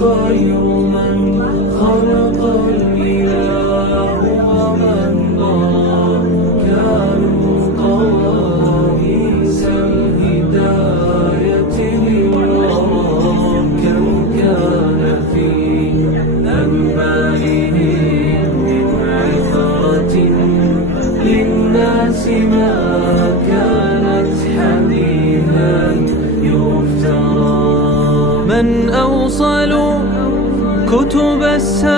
خير من خلق الإله ومن ضرى كانوا قواميس الهداية للورى كم كان في أنبائهم من عبرة للناس ما كانت حديثا يفترى من أوصل كتب السماء